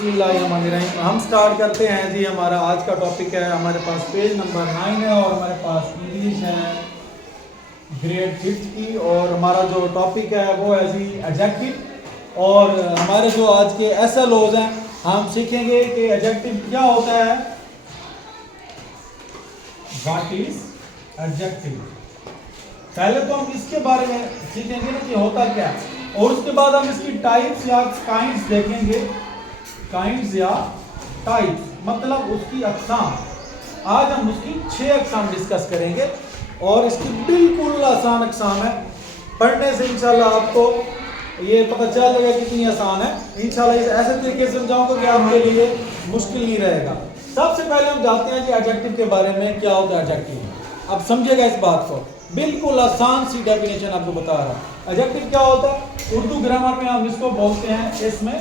बिस्मिल्लाहिर्रहमानिर्रहीम। हम स्टार्ट करते हैं जी। हमारा आज का टॉपिक है, हमारे पास पेज नंबर 9 है और हमारे पास इंग्लिश है ग्रेड 5 की। और हमारा जो टॉपिक है वो है जी एडजेक्टिव। और हमारे जो आज के SLOs हैं, हम सीखेंगे कि एडजेक्टिव क्या होता है। व्हाट इज एडजेक्टिव, पहले तो हम इसके बारे में सीखेंगे ना कि होता क्या है, और उसके बाद हम इसकी टाइप्स या काइंड्स देखेंगे। काइंड्स या टाइप्स मतलब उसकी अक़साम। आज हम उसकी 6 अक़साम डिस्कस करेंगे और इसकी बिल्कुल आसान अक़साम है। पढ़ने से इंशाल्लाह आपको ये पता चल जाएगा कितनी आसान है। इंशाल्लाह इस ऐसे तरीके से समझाऊंगा कि आपके लिए मुश्किल नहीं रहेगा। सबसे पहले हम जानते हैं जी एडजेक्टिव के बारे में, क्या होता है एडजेक्टिव। अब समझिएगा इस बात को, बिल्कुल आसान सी डेफिनेशन आपको बता रहा हूं। एडजेक्टिव क्या होता है, उर्दू ग्रामर में हम इसको बोलते हैं इसमें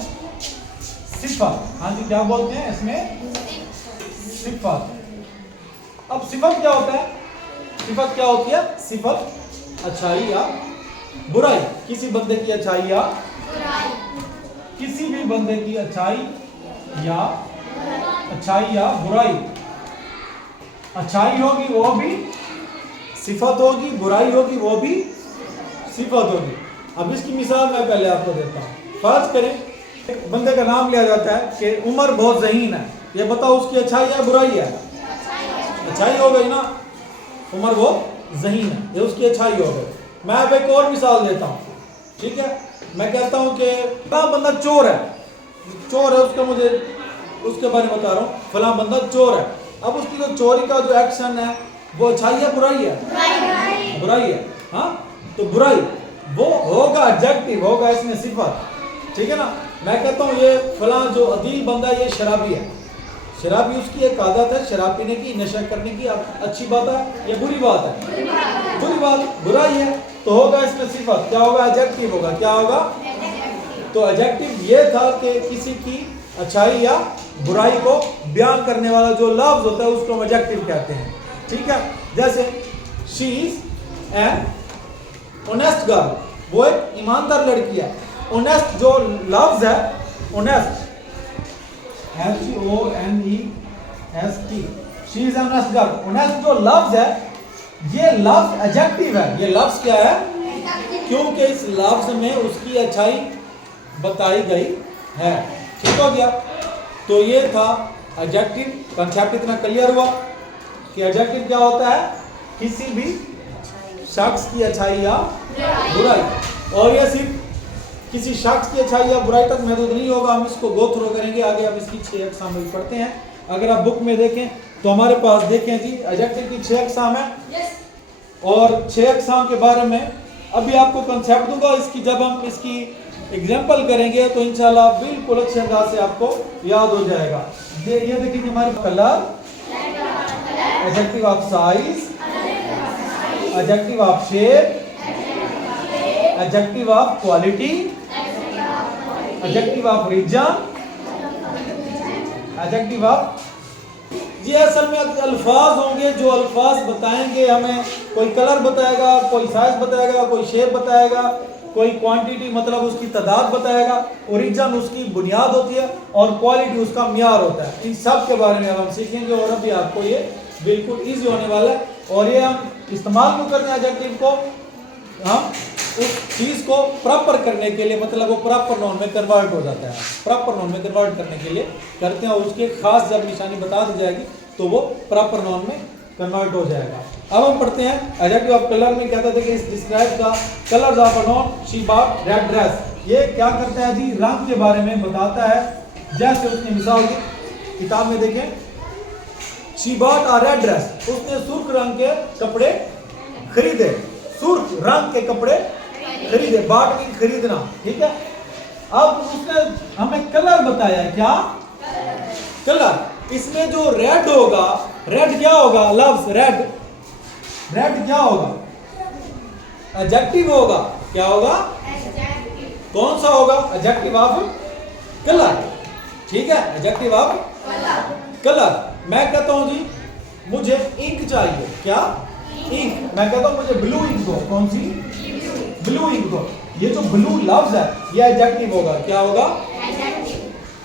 सिफत। हाँ जी, क्या बोलते हैं इसमें सिफत। अब सिफत क्या होता है, सिफत क्या होती है। सिफत अच्छाई या बुराई, किसी बंदे की अच्छाई या बुराई, किसी भी बंदे की अच्छाई या बुराई। अच्छाई होगी वो भी सिफत होगी, बुराई होगी वो भी सिफत होगी। अब इसकी मिसाल मैं पहले आपको देता हूँ। फर्ज करें एक बंदे का नाम लिया जाता है कि उमर बहुत ज़हीन है। ये बताओ उसकी अच्छाई है बुराई है। अच्छाई हो गई ना, उमर बहुत ज़हीन है, ये उसकी अच्छाई हो गई। मैं अब एक और मिसाल देता हूँ, ठीक है। मैं कहता हूँ कि फलां बंदा चोर है, उसके बारे में बता रहा हूँ, फलां बंदा चोर है। अब उसकी जो चोरी का जो एक्शन है वो अच्छाई है बुराई है। बुराई है। हाँ, तो बुराई वो होगा एडजेक्टिव, होगा इसमें सिफत, ठीक है ना। मैं कहता हूँ ये फलां जो अदील बंदा ये शराबी है। शराबी उसकी एक आदत है शराब पीने की, नशा करने की। अच्छी बात है या बुरी बात है, बुरी बात, बुराई है, तो होगा इसमें सिफत। क्या होगा, एडजेक्टिव होगा। क्या होगा, तो एडजेक्टिव ये था कि किसी की अच्छाई या बुराई को बयान करने वाला जो लफ्ज होता है उसको एडजेक्टिव कहते हैं, ठीक है। जैसे she is an honest girl, वो एक ईमानदार लड़की है। ऑनेस्ट जो लफ्ज है, honest HONEST, she is an honest girl. Honest जो लफ्ज है ये लफ्ज एडजेक्टिव है। ये लफ्ज क्या है, क्योंकि इस लफ्ज में उसकी अच्छाई बताई गई है, ठीक हो गया। तो ये था एडजेक्टिव। कांसेप्ट इतना क्लियर हुआ कि एडजेक्टिव क्या होता है, किसी भी शख्स की अच्छाई या बुराई। और ये सिर्फ किसी शख्स की अच्छाई या बुराई तक महदूद नहीं होगा, हम इसको गो थ्रू करेंगे आगे। अब इसकी 6 अक़साम भी पढ़ते हैं। अगर आप बुक में देखें तो हमारे पास देखें जी एडजेक्टिव की 6 अक़साम है। और 6 अक़साम के बारे में अभी आपको कंसेप्ट दूंगा इसकी। जब हम इसकी एग्जाम्पल करेंगे तो इंशाल्लाह बिल्कुल अच्छे अंदाज से आपको याद हो जाएगा। ये देखिए हमारे colour, adjective of size, adjective of shape, adjective of quality, adjective of reason, adjective of. जी असल में अल्फाज होंगे जो अल्फाज बताएंगे हमें। कोई कलर बताएगा, कोई साइज बताएगा, कोई शेप बताएगा, कोई क्वांटिटी मतलब उसकी तादाद बताएगा, ओरिजिन उसकी बुनियाद होती है और क्वालिटी उसका मियार होता है। इन सब के बारे में हम सीखेंगे और अभी आपको ये बिल्कुल ईजी होने वाला है। और ये हम इस्तेमाल क्यों करते हैं एडजेक्टिव को, हम उस चीज़ को प्रॉपर करने के लिए, मतलब वो प्रॉपर नाउन में कन्वर्ट हो जाता है। प्रॉपर नाउन में कन्वर्ट करने के लिए करते हैं और उसके खास जब निशानी बता दी जाएगी तो वो प्रॉपर नाउन में कन्वर्ट हो जाएगा। अब हम पढ़ते हैं एडजेक्टिव ऑफ कलर में। कहता था कि इस describe the colours of a non, she bought red dress. ये क्या करता है जी, रंग के बारे में बताता है। जैसे उसने मिसाल दी, किताब में देखें, she bought a red dress, उसने सुर्ख रंग के कपड़े खरीदे। सुर्ख रंग के कपड़े खरीदे, बाट मीन खरीदना, ठीक है। अब उसने हमें कलर बताया, क्या कलर। इसमें जो रेड होगा, रेड क्या होगा, लफ्ज रेड, रेड क्या होगा, एडजेक्टिव होगा। क्या होगा, कौन सा होगा, एडजेक्टिव ऑफ कलर, ठीक है, एडजेक्टिव ऑफ कलर। मैं कहता हूं जी मुझे इंक चाहिए, क्या इंक। मैं कहता हूं मुझे ब्लू इंक दो, कौन सी, ब्लू इंक दो। ये जो ब्लू लफ्ज है ये एडजेक्टिव होगा। क्या होगा,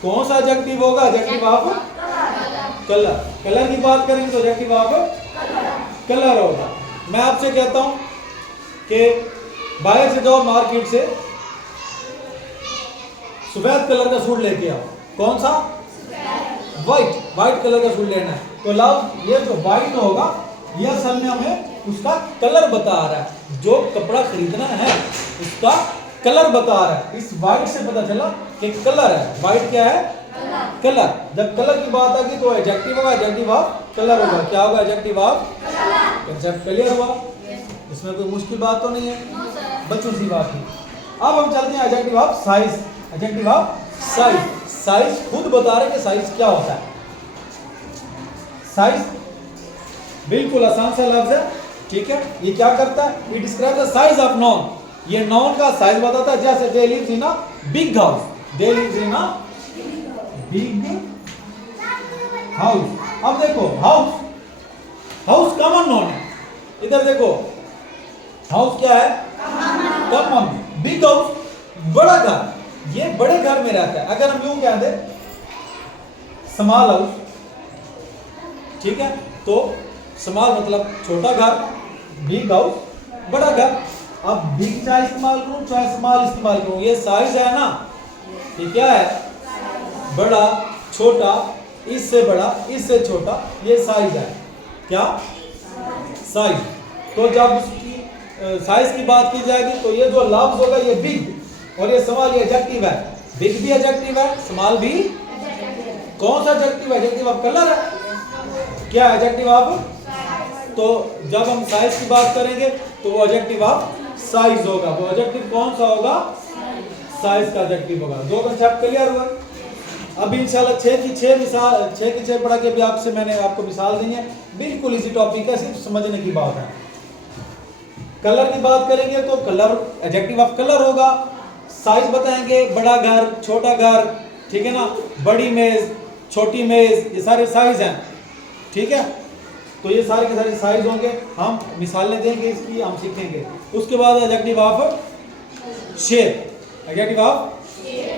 कौन सा एडजेक्टिव होगा? Adjective of colour. कलर की बात करेंगे तो एडजेक्टिव ऑफ कलर होगा। मैं आपसे कहता हूं कि बाहर से जाओ मार्केट से सफेद कलर का सूट लेके आओ। कौन सा? व्हाइट कलर का सूट लेना है। तो लव ये जो व्हाइट होगा ये असल में हमें उसका कलर बता रहा है। जो कपड़ा खरीदना है उसका कलर बता रहा है। इस व्हाइट से पता चला कि कलर है। व्हाइट क्या है? कलर। जब कलर की बात आ गई तो एडजेक्टिव होगा, एडजेक्टिव ऑफ कलर होगा। क्या होगा? एडजेक्टिव ऑफ कंसेप्ट क्लियर हुआ? इसमें कोई मुश्किल बात तो नहीं है, बच्चों सी बात है। अब हम चलते हैं adjective of size. Adjective of size, size खुद बता रहे कि साइज क्या होता है। साइज बिल्कुल आसान सा लफ्ज है, ठीक है। ये क्या करता है? It describe the size of noun. ये नॉन का साइज बताता है। जैसे they lives in a big house, they lives in a big house. अब देखो हाउस, हाउस कॉमन नॉन है। इधर देखो हाउस क्या है? कॉमन। बिग हाउस बड़ा घर, ये बड़े घर में रहता है। अगर हम यूं कह दे स्मॉल हाउस, ठीक है, तो स्मॉल मतलब छोटा घर, बिग हाउस बड़ा घर। अब बिग चाहे इस्तेमाल करूं चाहे स्मॉल इस्तेमाल करूं, ये साइज है ना, ये क्या है? बड़ा छोटा, इससे बड़ा इससे छोटा, ये साइज है। क्या? साइज। तो जब उसकी साइज की बात की जाएगी तो ये जो लफ्ज होगा ये बिग और ये स्मॉल, ये एडजेक्टिव है। बिग भी एडजेक्टिव है, स्मॉल भी। कौन सा एडजेक्टिव है? एडजेक्टिव ऑफ कलर है। क्या एडजेक्टिव ऑफ? तो जब हम साइज की बात करेंगे तो वो एडजेक्टिव ऑफ साइज होगा। वो एडजेक्टिव कौन सा होगा? साइज का एडजेक्टिव होगा। दो कंसेप्ट क्लियर हुआ। अब इंशाल्लाह 6 की 6 पढ़ा के भी आपसे मैंने आपको मिसाल दी है। बिल्कुल इसी टॉपिक है, सिर्फ समझने की बात है। कलर की बात करेंगे तो कलर एडजेक्टिव ऑफ कलर होगा। साइज बताएंगे, बड़ा घर छोटा घर, ठीक है ना, बड़ी मेज छोटी मेज, ये सारे साइज हैं, ठीक है। तो ये सारे के सारे साइज होंगे। हम मिसालें देंगे इसकी, हम सीखेंगे। उसके बाद adjective of shape. Adjective of,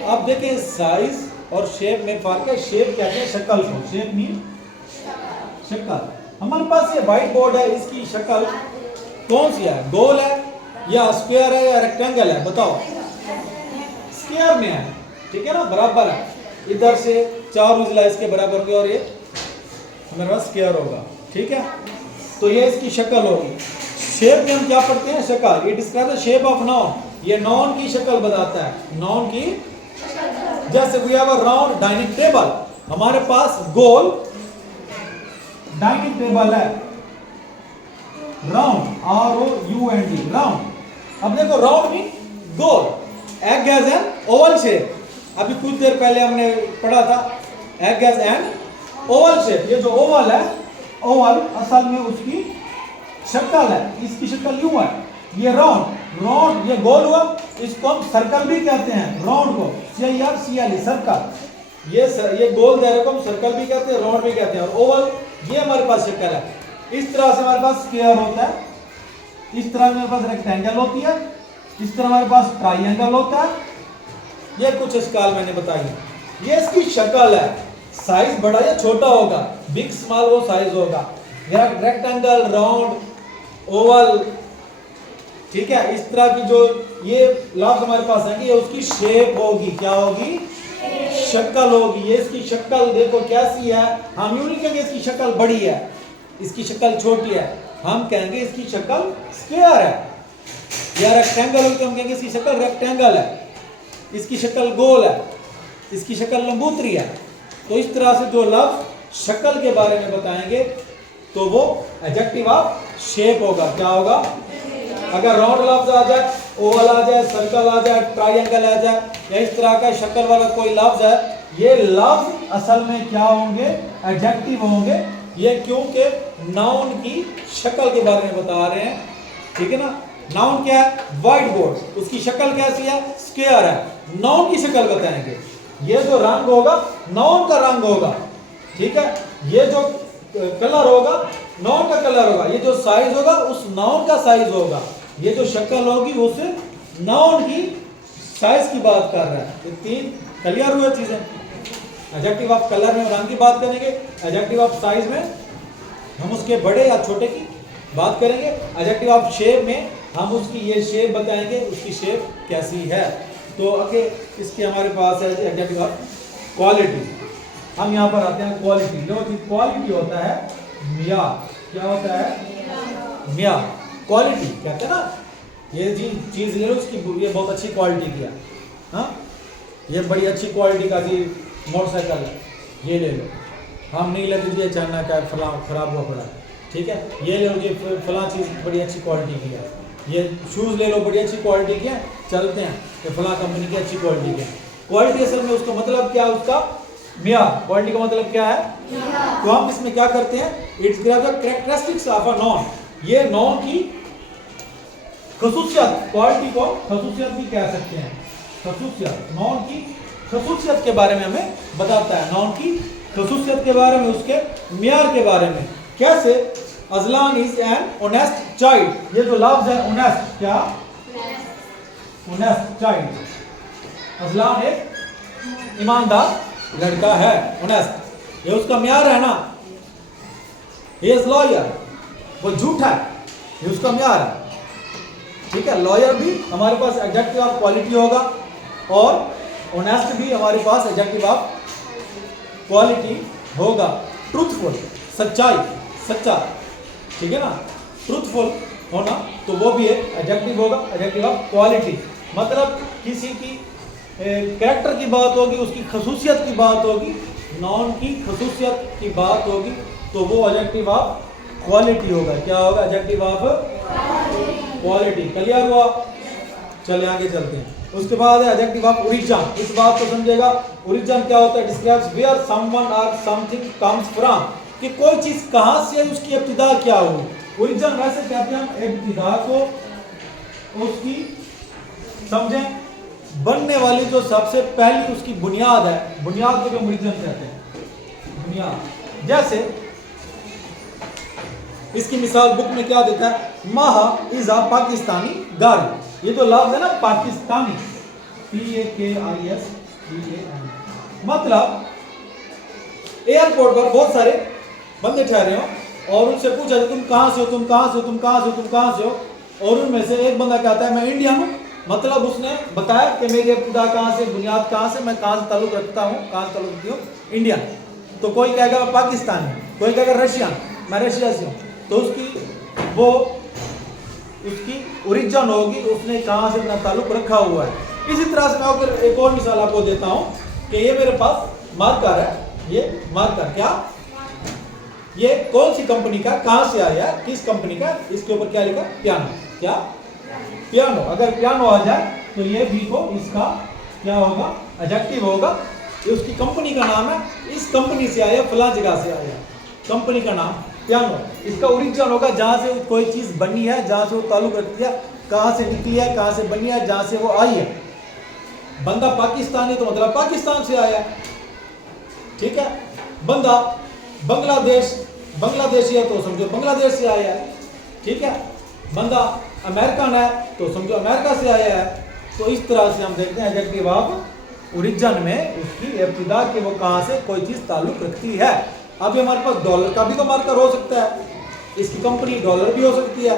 अब देखें साइज और शेप में फर्क है। शेप कहते हैं शक्ल को, शेप मीन शक्ल। हमारे पास ये व्हाइट बोर्ड है, इसकी शक्ल कौन सी है? गोल है या स्क्वायर है या रेक्टेंगल है? बताओ। स्क्वायर में है, ठीक है ना, बराबर है। इधर से 4 उजला इसके बराबर होंगे और ये हमारे पास स्क्वायर होगा, ठीक है। तो ये इसकी शक्ल होगी। शेप में हम क्या पढ़ते हैं? शक्ल। ये describe the shape of noun, ये नॉन की शक्ल बताता है, नॉन की। जैसे we have a round dining table, हमारे पास गोल डाइनिंग टेबल है, राउंड, ROUND, राउंड। अब देखो राउंड मीन गोल। Egg has an oval shape, अभी कुछ देर पहले हमने पढ़ा था egg has an oval shape. ये जो ओवल है, ओवल असल में उसकी शक्ल है, इसकी शक्ल यूं है। ये राउंड, राउंड ये गोल हुआ, इसको हम सर्कल भी कहते हैं। राउंड को CIRCLE सर्कल, ये गोल दायरे को हम सर्कल भी कहते हैं, राउंड भी कहते हैं। और ओवल ये हमारे पास शक्ल है। इस तरह से हमारे पास स्क्वायर होता है, इस तरह हमारे पास रेक्टेंगल होती है, इस तरह हमारे पास ट्राइंगल होता है। ये कुछ स्काल मैंने बताई। ये इसकी शक्ल है। साइज बड़ा या छोटा होगा, बिग स्मॉल वो साइज होगा। रेक्टेंगल, राउंड, ओवल, ठीक है। इस तरह की जो ये लफ्ज हमारे पास है कि ये उसकी शेप होगी। क्या होगी? शक्ल होगी। ये इसकी शक्ल देखो कैसी है। हम यूं नहीं कहेंगे इसकी शक्ल बड़ी है, इसकी शक्ल छोटी है, हम कहेंगे इसकी शक्ल स्क्वायर है। या रेक्टेंगल हो तो हम कहेंगे इसकी शक्ल रेक्टेंगल है, इसकी शक्ल गोल है, इसकी शक्ल लंबूतरी है। तो इस तरह से जो लफ्ज शक्ल के बारे में बताएंगे तो वो एडजेक्टिव ऑफ शेप होगा। क्या होगा? अगर राउंड लफ्ज आ जाए, ओवल आ जाए, सर्कल आ जाए, ट्रायंगल आ जाए, या इस तरह का शक्ल वाला कोई लफ्ज है, ये लफ्ज असल में क्या होंगे? एडजेक्टिव होंगे। ये क्योंकि नाउन की शक्ल के बारे में बता रहे हैं, ठीक है ना। नाउन क्या है? व्हाइट बोर्ड, उसकी शक्ल कैसी है? स्क्वायर है। नाउन की शक्ल बताएंगे। ये जो रंग होगा नाउन का रंग होगा, ठीक है। ये जो कलर होगा नाउन का कलर होगा। ये जो साइज होगा उस नाउन का साइज होगा। ये जो शक्ल होगी उस नाउन की साइज की बात कर रहा है। तो 3 क्लियर हुए चीजें। एडजेक्टिव ऑफ कलर में रंग की बात करेंगे, एडजेक्टिव ऑफ साइज में हम उसके बड़े या छोटे की बात करेंगे, एडजेक्टिव ऑफ शेप में हम उसकी ये शेप बताएंगे, उसकी शेप कैसी है। तो ओके, इसके हमारे पास है एडजेक्टिव ऑफ क्वालिटी। हम यहाँ पर आते हैं क्वालिटी। जो क्वालिटी होता है मियार, क्या होता है मियार, क्वालिटी कहते हैं ना, ये जी चीज़ ले लो उसकी ये बहुत अच्छी क्वालिटी की है, हाँ ये बड़ी अच्छी क्वालिटी का जी मोटरसाइकिल है, ये ले लो। हम नहीं लेते जी अचानक का फलां ख़राब हुआ पड़ा, ठीक है, ये ले लो जी फलां चीज़ बड़ी अच्छी क्वालिटी की है। ये शूज़ ले लो, बड़ी अच्छी क्वालिटी के हैं, चलते हैं, ये फलां कंपनी की अच्छी क्वालिटी के हैं। क्वालिटी असल में उसका मतलब क्या है, उसका मियार, क्वालिटी का मतलब क्या है। तो हम इसमें क्या करते हैं, it's gives the characteristics of a non, ये नॉन की खसूसियत, क्वालिटी को खसूसियत भी कह सकते हैं, खसूसियत, नॉन की खसूसियत के बारे में हमें बताता है, नॉन की खसूसियत के बारे में, उसके मियार के बारे में। कैसे, Azlan is an honest child, ये जो लफ्ज है ऑनेस्ट, क्या ऑनेस्ट चाइल्ड, अजलान एक ईमानदार लड़का है, ऑनेस्ट, ये उसका मियार है ना। ही इज लॉयर, वो झूठा है, ये उसका मियार है, ठीक है। लॉयर भी हमारे पास एडजेक्टिव ऑफ क्वालिटी होगा, और ऑनेस्ट भी हमारे पास एडजेक्टिव ऑफ क्वालिटी होगा। ट्रूथफुल, सच्चाई, सच्चा, ठीक है ना, ट्रूथफुल होना, तो वो भी एक एडजेक्टिव होगा, एडजेक्टिव ऑफ क्वालिटी। मतलब किसी की कैरेक्टर की बात होगी, उसकी खसूसियत की बात होगी, नॉन की खसूसियत की बात होगी, तो वो एडजेक्टिव ऑफ क्वालिटी होगा। क्या होगा, एडजेक्टिव ऑफ क्वालिटी। क्लियर हुआ, चलिए आगे चलते हैं। उसके बाद है एडजेक्टिव ऑफ ओरिजिन, इस बात को समझेगा। ओरिजिन क्या होता है, डिस्क्राइब्स वेयर समवन और समथिंग कम्स फ्रॉम, कि कोई चीज कहां से उसकी इब्तिदा क्या हुई। ओरिजिन वैसे कहते हैं हम इब्तिदा को, उसकी समझें बनने वाली जो सबसे पहली उसकी बुनियाद है, बुनियाद को हम ओरिजिन कहते हैं, बुनियाद। जैसे इसकी मिसाल बुक में क्या देता है, माहा इज अ पाकिस्तानी गाड़ी, ये जो लफ्ज है ना पाकिस्तानी, PAKISTAN, मतलब एयरपोर्ट पर बहुत सारे बंदे ठहरे हो और उनसे पूछा तुम कहां से हो, तुम कहां से हो, तुम कहां से हो, तुम कहां से हो, और उनमें से एक बंदा कहता है मैं इंडियन हूं, मतलब उसने बताया कि मेरी इब्तिदा कहां से, बुनियाद कहां से, मैं कहां से ताल्लुक रखता हूं, कहां से ताल्लुक रखती हूं, इंडियन। तो कोई कहेगा मैं पाकिस्तानी, कोई कहेगा रशियन, मैं रशिया से हूं, तो उसकी वो उसकी ओरिजिन होगी, उसने कहां से अपना ताल्लुक रखा हुआ है। इसी तरह से मैं अगर एक और मिसाल आपको देता हूं कि ये मेरे पास मार्कर है, ये मार्कर क्या, ये कौन सी कंपनी का, कहां से आया, किस कंपनी का, इसके ऊपर क्या लिखा, पियानो, क्या पियानो। अगर पियानो आ जाए तो ये भी को इसका क्या होगा, एडजेक्टिव होगा, ये उसकी कंपनी का नाम है, इस कंपनी से आया, फलां जगह से आया, कंपनी का नाम पियानो। इसका ओरिजिन होगा जहां से कोई चीज बनी है, जहां से वो ताल्लुक रखती है, कहां से निकली है, कहां से बनी है, जहां से वो आई है। बंदा पाकिस्तानी तो मतलब पाकिस्तान से आया, ठीक है। बंदा बांग्लादेशी है तो समझो बांग्लादेश से आया है, ठीक है। बंदा अमेरिकन है तो समझो अमेरिका से आया है। तो इस तरह से हम देखते हैं एडजेक्टिव ऑफ ओरिजिन में उसकी इब्तिदा के वो कहां से कोई चीज ताल्लुक रखती है। अभी हमारे पास डॉलर का भी तो मार्कर हो सकता है, इसकी कंपनी डॉलर भी हो सकती है,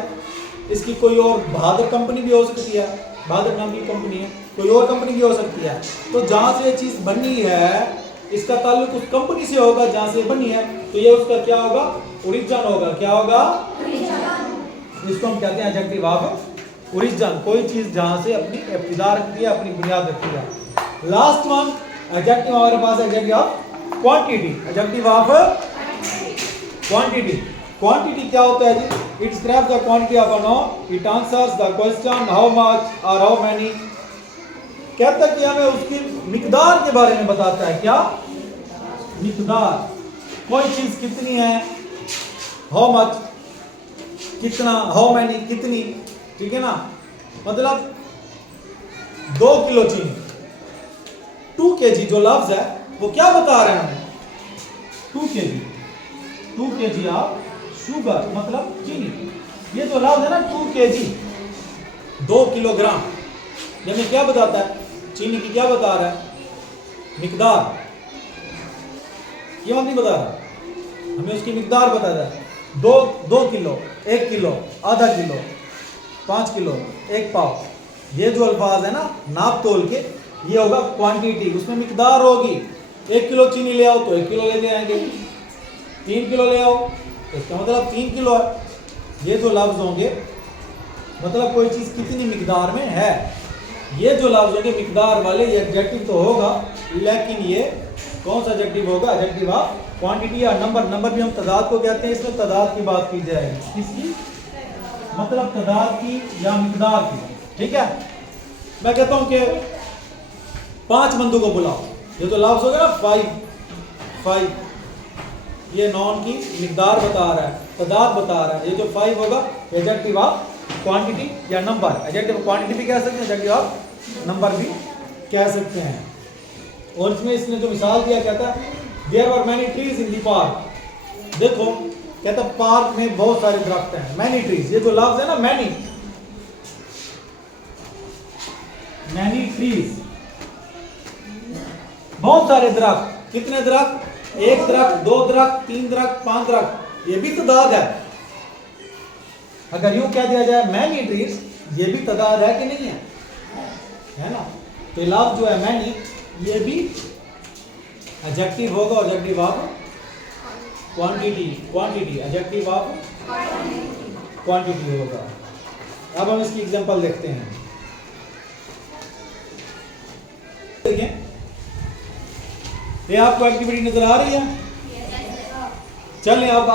इसकी कोई और बहादुर कंपनी भी हो सकती है, बहादुर नाम की कंपनी है, कोई और कंपनी भी हो सकती है। तो जहां से ये चीज बनी है इसका ताल्लुक उस कंपनी से होगा जहां से बनी है, तो ये उसका क्या होगा, ओरिजिन होगा। क्या होगा, इसको हम कहते हैं एडजेक्टिव ऑफ ओरिजिन, कोई चीज जहां से अपनी इब्तिदा रखती है, अपनी बुनियाद रखती है। लास्ट वन एडजेक्टिव हमारे पास adjective of quantity, adjective of quantity. Quantity क्या होता है जी, it describes the quantity of a noun, it answers the question how much और हाउ मेनी। कहता है कि हमें उसकी मिकदार के बारे में बताता है, क्या मिकदार, कोई चीज कितनी है, हाउ मच कितना, हाउ मेनी कितनी, ठीक है ना। मतलब 2 किलो चीनी, 2 kg जो लफ्ज है वो क्या बता रहे हैं, 2 kg ऑफ शुगर, मतलब चीनी। ये जो लफ्ज है ना 2 kg, 2 किलोग्राम, ये हमें क्या बताता है, चीनी की क्या बता रहा है, मिकदार। कीमत नहीं बता रहा, हमें उसकी मिकदार बता रहा है। 2 किलो, 1 किलो, आधा किलो, 5 किलो, 1 पाव, ये जो अल्फाज है ना नाप तोल के, ये होगा क्वांटिटी, उसमें मिकदार होगी। 1 किलो चीनी ले आओ तो 1 किलो लेके आएंगे, 3 किलो ले आओ तो इसका मतलब 3 किलो है। ये जो लफ्ज़ होंगे मतलब कोई चीज़ कितनी मिकदार में है, ये जो लफ्ज़ होंगे मिकदार वाले, ये एडजेक्टिव तो होगा, लेकिन ये कौन सा एडजेक्टिव होगा? एडजेक्टिव ऑफ क्वांटिटी या नंबर। नंबर भी हम तादाद को कहते हैं, इसमें तादाद की बात की जाएगी। किसकी? मतलब तादाद की या मिकदार की। ठीक है, मैं कहता हूँ कि 5 बंदों को बुलाओ, ये तो लफ्ज़ होगा ना 5, ये नॉन की मिकदार बता रहा है, तादाद बता रहा है। ये जो 5 होगा एडजेक्टिव ऑफ क्वांटिटी या नंबर। एडजेक्टिव क्वांटिटी भी कह सकते हैं, एडजेक्टिव ऑफ नंबर भी कह सकते हैं। और इसमें इसने जो मिसाल दिया, कहता है there were many trees in the park. देखो कहता पार्क में बहुत सारे दरख्त हैं, मैनी ट्रीज, ये जो लफ्ज है ना मैनी ट्रीज, बहुत सारे दरख्त। कितने दरख्त? 1 दरख्त, 2 दरख्त, 3 दरख्त, 5 दरख्त, ये भी तादाद है। अगर यूं कह दिया जाए मैनी ट्रीज, ये भी तादाद है कि नहीं है ना? तो लफ्ज जो है मैनी, ये भी एडजेक्टिव होगा, adjective of quantity adjective of quantity होगा। अब हम इसकी एग्जांपल देखते हैं। देखें, ये आपको एक्टिविटी नजर आ रही है? चलें, अब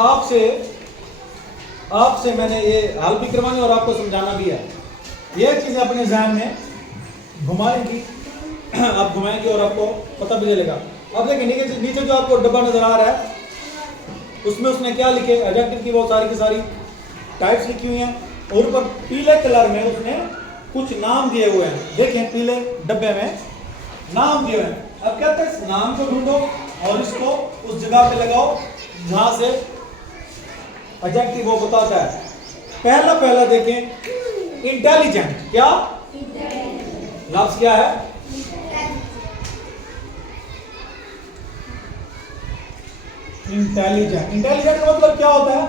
आपसे मैंने ये हल भी करवानी और आपको समझाना भी है। ये चीज़ें अपने ज़हन में घुमाएंगी, आप घुमाएंगे और आपको पता भी चलेगा। अब देखिए नीचे जो आपको डब्बा नजर आ रहा है, उसमें उसने क्या लिखे? एडजेक्टिव की बहुत सारी की सारी टाइप्स लिखी हुई हैं, और ऊपर पीले कलर में उसने कुछ नाम दिए हुए हैं। देखें पीले डब्बे में नाम दिए हुए हैं। अब कहते हैं इस नाम को ढूंढो और इसको उस जगह पे लगाओ जहां से एडजेक्टिव वो बताता है। पहला देखें इंटेलिजेंट, क्या लफ्ज क्या है? इंटेलिजेंट का मतलब क्या होता है?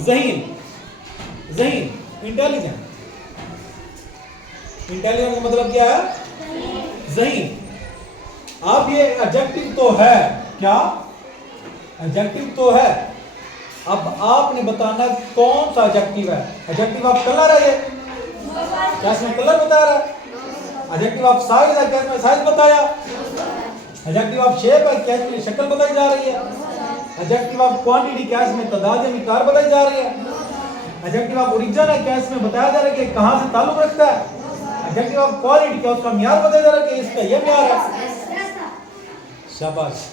ज़हीन। इंटेलिजेंट का मतलब क्या है? ज़हीन। अब ये एडजेक्टिव तो है, क्या एडजेक्टिव तो है। अब आपने बताना कौन सा एडजेक्टिव है। एडजेक्टिव ऑफ कलर है, ये क्या इसमें कलर बता रहा है? एडजेक्टिव ऑफ साइज है, क्या इसमें साइज बताया? एडजेक्टिव ऑफ शेप है, क्या इसमें शक्ल बताई जा रही है? एडजेक्टिव ऑफ क्वांटिटी, क्या इसमें तादाद या मिकदार बताई जा रही है? एडजेक्टिव ऑफ ओरिजिन है, क्या इसमें बताया जा रहा है कि कहां से ताल्लुक रखता है? एडजेक्टिव ऑफ क्वालिटी, क्या उसका म्यार बताया जा रहा है कि इसका ये म्यार है? शाबाश।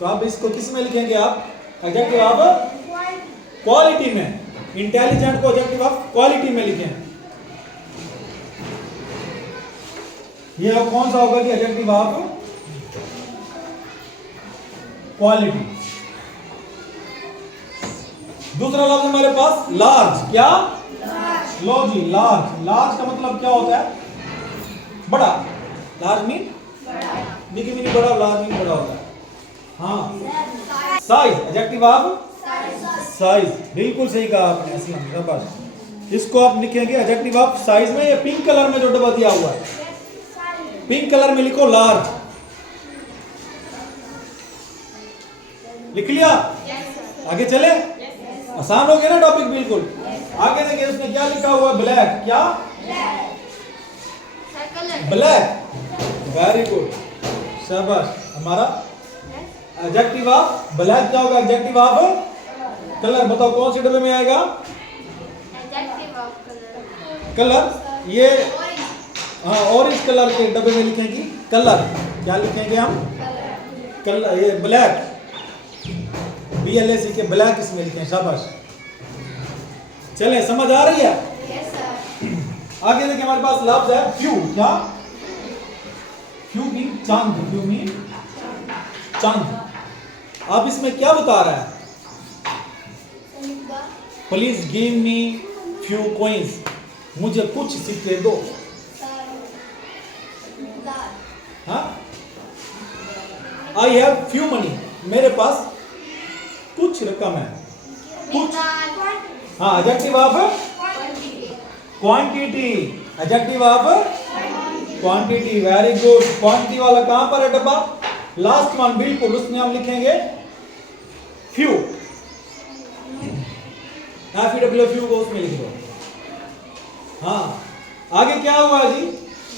तो आप इसको किस में लिखेंगे? आप एडजेक्टिव ऑफ क्वालिटी में। इंटेलिजेंट को एडजेक्टिव ऑफ क्वालिटी में लिखें। ये कौन सा होगा कि एडजेक्टिव ऑफ क्वालिटी। दूसरा लफ्ज हमारे पास लार्ज, क्या? लो जी, लार्ज का मतलब क्या होता है? बड़ा। लार्ज मीन निकी मिनी बड़ा, लार्ज मीन बड़ा होता है। हाँ, साइज, एडजेक्टिव ऑफ साइज, बिल्कुल सही कहा आपने असलम, शाबाश। इसको आप लिखेंगे एडजेक्टिव ऑफ साइज में। ये पिंक कलर में जो डब्बा दिया हुआ है, पिंक कलर में लिखो लार्ज। लिख लिया? आगे चले? आसान हो गया ना टॉपिक बिल्कुल। आगे देखिए उसने क्या लिखा हुआ है? ब्लैक, क्या? ब्लैक, वेरी गुड, शाबाश। हमारा एडजेक्टिव ऑफ ब्लैक क्या होगा? Adjective of colour. बताओ कौन से डब्बे में आएगा? कलर। ये हाँ, ऑरेंज कलर के डब्बे में लिखेंगे कलर। क्या लिखेंगे हम? कलर। ये ब्लैक, BLAC के ब्लैक इसमें लिखें, शाबाश। चले, समझ आ रही है? आगे देखिए हमारे पास लफ्ज है फ्यू, क्या? फ्यू मीन चांद, फ्यू मीन चांद। अब इसमें क्या बता रहा है? Please give me few coins, मुझे कुछ सिक्के दो। हाँ, आई हैव फ्यू मनी, मेरे पास कुछ रकम है। कुछ, हाँ adjective of quantity, adjective of quantity, very good. Quantity वाला कहां पर है डब्बा? लास्ट वन, बिल्कुल उसमें हम लिखेंगे फ्यू, FEW को उसमें लिख दो। हाँ आगे क्या हुआ जी?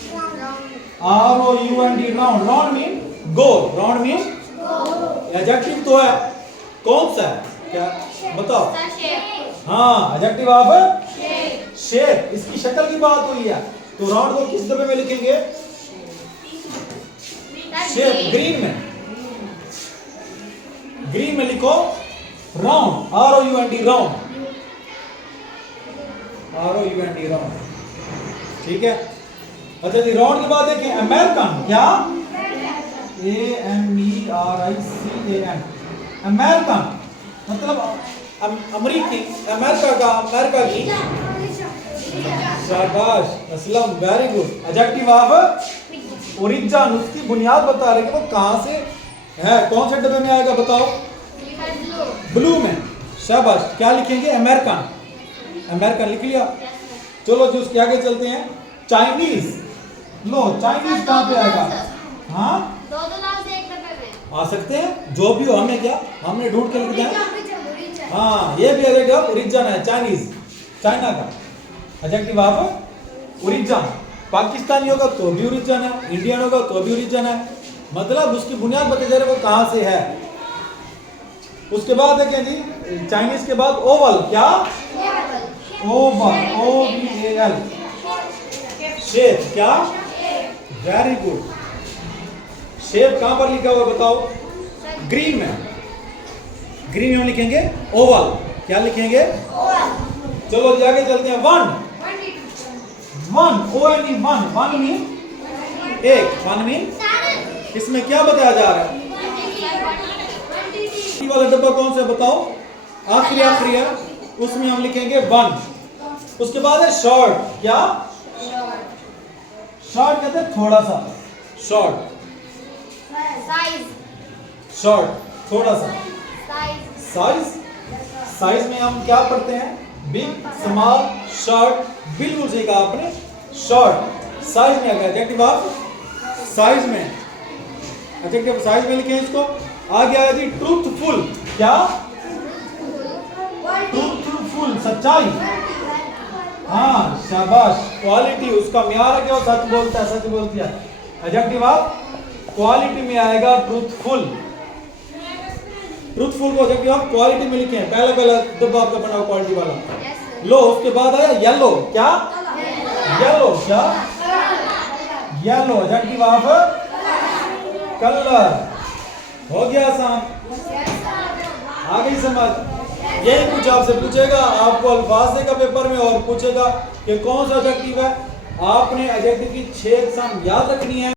ROUND, राउंड, राउंड मीन गोल, राउंड मीन एडजेक्टिव तो है, कौन सा है क्या बताओ? हाँ एडजेक्टिव ऑफ शेप, इसकी शक्ल की बात हुई है, तो राउंड को किस डब्बे में लिखेंगे? शेप, ग्रीन में, ग्रीन में लिखो round, ROUND, round, ROUND, round, ठीक है। अच्छा जी, राउंड के बाद देखें अमेरिकन, क्या? AMERICAN, अमेरिकन मतलब अमेरिकी, अमेरिका का, अमेरिका की, शाबाश Aslam, very good. Adjective of origin, उसकी बुनियाद बता रहे कि वो कहां से है, कौन से डब्बे में आएगा बताओ? ब्लू में, शाबाश। क्या लिखेंगे? अमेरिकन, अमेरिकन लिख लिया। चलो जी उसके आगे चलते हैं, चाइनीज, लो चाइनीज कहां पे आएगा? हाँ दो लाख से एक डब्बे में आ सकते हैं, जो भी हो, हमें क्या, हमने ढूंढ के लिख दिया। हाँ ये भी एडजेक्टिव ऑफ ओरिजिन है, चाइनीज, चाइना का एडजेक्टिव ऑफ ओरिजिन। पाकिस्तानी होगा तो भी ओरिजिन है, इंडियन होगा तो भी ओरिजिन है, मतलब उसकी बुनियाद बताई जा रही है वो कहां से है। उसके बाद है क्या जी, चाइनीज के बाद ओवल, क्या? ओवल, OVAL, शेप, क्या? Very good. शेप कहां पर लिखा हुआ बताओ? ग्रीन में, ग्रीन में लिखेंगे ओवल, क्या लिखेंगे? चलो जी आगे चलते हैं, one, one, ONE, one, one mean एक, वन मीन, इसमें क्या बताया जा रहा है? वाला डब्बा कौन सा बताओ? आखिरी आखिरी है, उसमें हम लिखेंगे वन। उसके बाद है शॉर्ट, क्या? शॉर्ट कहते हैं थोड़ा सा, शॉर्ट, साइज, शॉर्ट थोड़ा सा, साइज, साइज, साइज में हम क्या पढ़ते हैं? बिग, स्मॉल, शॉर्ट, बिल्कुल सही कहा आपने, शॉर्ट साइज में आ गया। एडजेक्टिव ऑफ साइज में, एडजेक्टिव साइज में लिखें इसको। आ गया जी ट्रूथफुल, क्या? ट्रूथफुल, सच्चाई, हाँ शाबाश। क्वालिटी, उसका म्यार है कि वो सच बोलता है, सच बोलती है, एडजेक्टिव ऑफ क्वालिटी में आएगा ट्रूथफुल। ट्रूथफुल को एडजेक्टिव ऑफ क्वालिटी में लिखे, पहला पहला डब्बा आपका बना हुआ क्वालिटी वाला। लो उसके बाद आया येलो, क्या? येलो, क्या? Yellow adjective of colour. हो गया आसान, आ गई समझ? यही कुछ आपसे पूछेगा, आपको अल्फाज देगा पेपर में और पूछेगा कि कौन सा एडजेक्टिव है। आपने एडजेक्टिव की 6 अक़साम याद रखनी है।